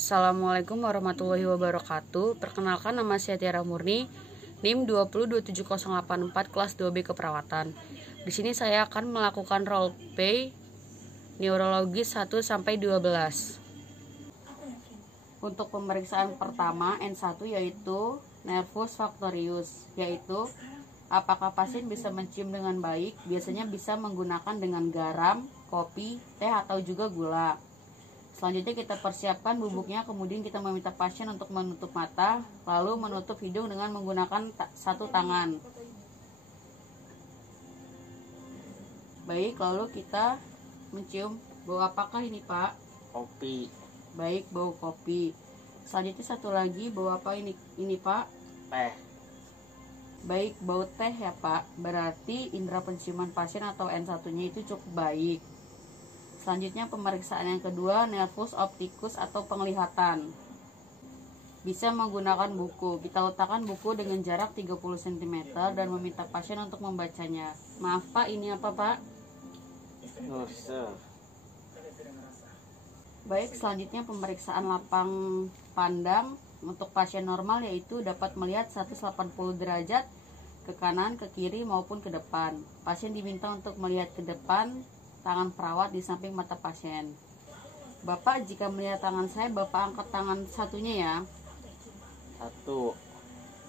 Assalamualaikum warahmatullahi wabarakatuh. Perkenalkan, nama saya Tiara Murni, NIM 2027084 kelas 2B keperawatan. Di sini saya akan melakukan role play neurologis 1 sampai 12. Untuk pemeriksaan pertama N1 yaitu nervus factorius, yaitu apakah pasien bisa mencium dengan baik. Biasanya bisa menggunakan dengan garam, kopi, teh atau juga gula. Selanjutnya kita persiapkan bubuknya, kemudian kita meminta pasien untuk menutup mata, lalu menutup hidung dengan menggunakan satu tangan. Baik, lalu kita mencium bau apakah ini, Pak? Kopi. Baik, bau kopi. Selanjutnya satu lagi, bau apa ini Pak? Teh. Baik, bau teh ya, Pak. Berarti indera penciuman pasien atau N1-nya itu cukup baik. Selanjutnya pemeriksaan yang kedua, nervus opticus atau penglihatan. Bisa menggunakan buku. Kita letakkan buku dengan jarak 30 cm dan meminta pasien untuk membacanya. Maaf Pak, ini apa Pak? Nursel. Baik, selanjutnya pemeriksaan lapang pandang untuk pasien normal, yaitu dapat melihat 180 derajat ke kanan, ke kiri maupun ke depan. Pasien diminta untuk melihat ke depan, tangan perawat di samping mata pasien. Bapak, jika melihat tangan saya, Bapak angkat tangan satunya ya. Satu.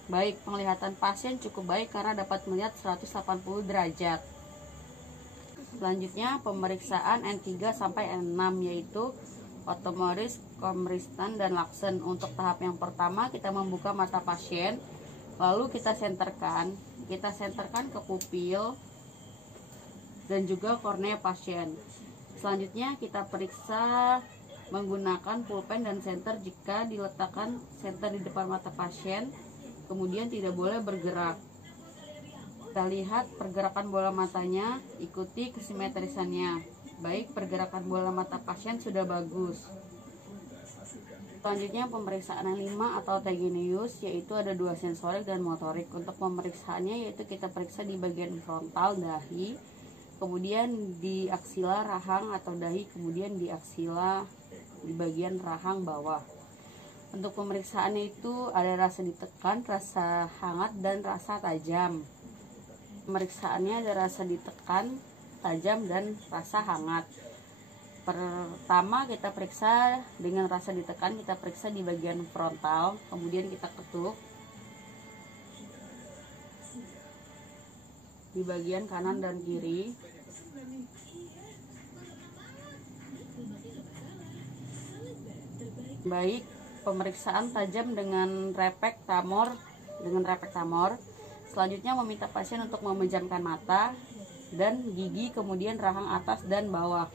Baik, penglihatan pasien cukup baik karena dapat melihat 180 derajat. Selanjutnya pemeriksaan N3 sampai N6 yaitu otomoris, komristan, dan laksen. Untuk tahap yang pertama kita membuka mata pasien, lalu kita senterkan ke pupil dan juga kornea pasien. Selanjutnya kita periksa menggunakan pulpen dan senter. Jika diletakkan senter di depan mata pasien, kemudian tidak boleh bergerak. Kita lihat pergerakan bola matanya, ikuti kesimetrisannya. Baik, pergerakan bola mata pasien sudah bagus. Selanjutnya pemeriksaan yang 5 atau Tegenius, yaitu ada 2 sensorik dan motorik. Untuk pemeriksaannya yaitu kita periksa di bagian frontal dahi, kemudian di aksila rahang atau dahi, kemudian di aksila di bagian rahang bawah. Untuk pemeriksaannya itu ada rasa ditekan, rasa hangat, dan rasa tajam. Pemeriksaannya ada rasa ditekan, tajam, dan rasa hangat. Pertama kita periksa dengan rasa ditekan, kita periksa di bagian frontal, kemudian kita ketuk di bagian kanan dan kiri. Baik, pemeriksaan tajam dengan refleks tamor. Selanjutnya meminta pasien untuk memejamkan mata dan gigi, kemudian rahang atas dan bawah.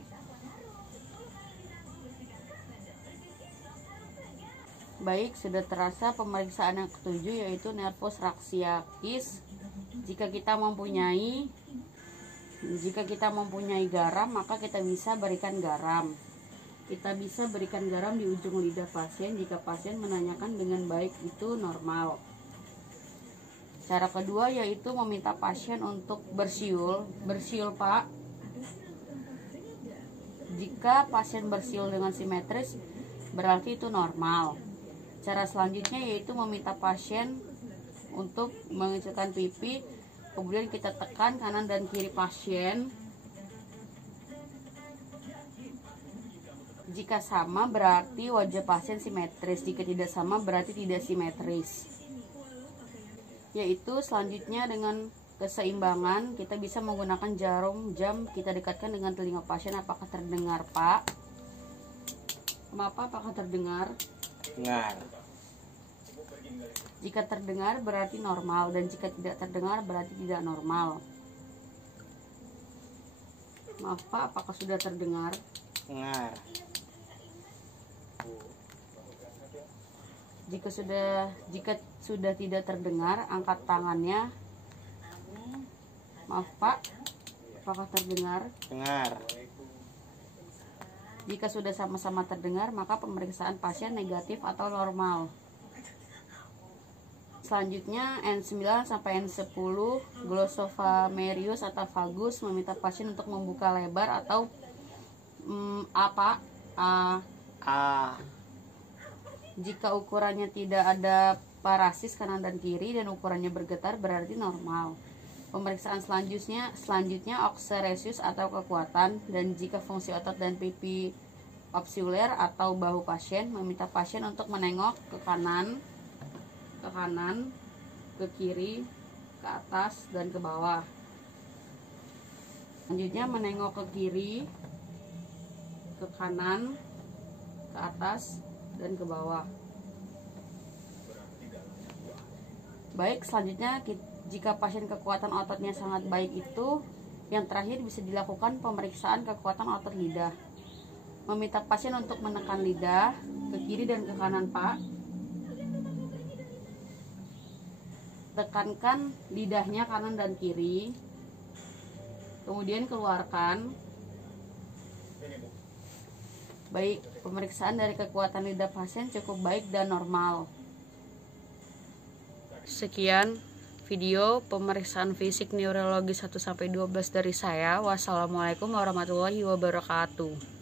Baik, sudah terasa pemeriksaan yang ketujuh yaitu nervus rachiacis. Jika kita mempunyai garam, maka kita bisa berikan garam. Kita bisa berikan garam di ujung lidah pasien jika pasien menanyakan dengan baik, itu normal. Cara kedua yaitu meminta pasien untuk bersiul Pak. Jika pasien bersiul dengan simetris, berarti itu normal. Cara selanjutnya yaitu meminta pasien untuk mengecilkan pipi, kemudian kita tekan kanan dan kiri pasien. Jika sama berarti wajah pasien simetris, jika tidak sama berarti tidak simetris. Yaitu selanjutnya dengan keseimbangan, kita bisa menggunakan jarum jam, kita dekatkan dengan telinga pasien. Apakah terdengar Pak? Apakah terdengar? Dengar. Jika terdengar berarti normal, dan jika tidak terdengar berarti tidak normal. Maaf Pak, apakah sudah terdengar? Dengar. Jika sudah tidak terdengar, angkat tangannya. Maaf Pak, apakah terdengar? Dengar. Jika sudah sama-sama terdengar, maka pemeriksaan pasien negatif atau normal. Selanjutnya N9 sampai N10, glossopharyngeus atau vagus, meminta pasien untuk membuka lebar atau Jika ukurannya tidak ada parasis kanan dan kiri dan ukurannya bergetar berarti normal. Pemeriksaan selanjutnya okseresius atau kekuatan, dan jika fungsi otot dan pipi obsiuler atau bahu pasien, meminta pasien untuk menengok ke kanan, ke kiri, ke atas dan ke bawah. Selanjutnya menengok ke kiri, ke kanan, ke atas dan ke bawah. Baik, selanjutnya jika pasien kekuatan ototnya sangat baik itu, yang terakhir bisa dilakukan pemeriksaan kekuatan otot lidah. Meminta pasien untuk menekan lidah ke kiri dan ke kanan, Pak. Tekankan lidahnya kanan dan kiri. Kemudian keluarkan. Baik, pemeriksaan dari kekuatan lidah pasien cukup baik dan normal. Sekian video pemeriksaan fisik neurologi 1-12 dari saya. Wassalamualaikum warahmatullahi wabarakatuh.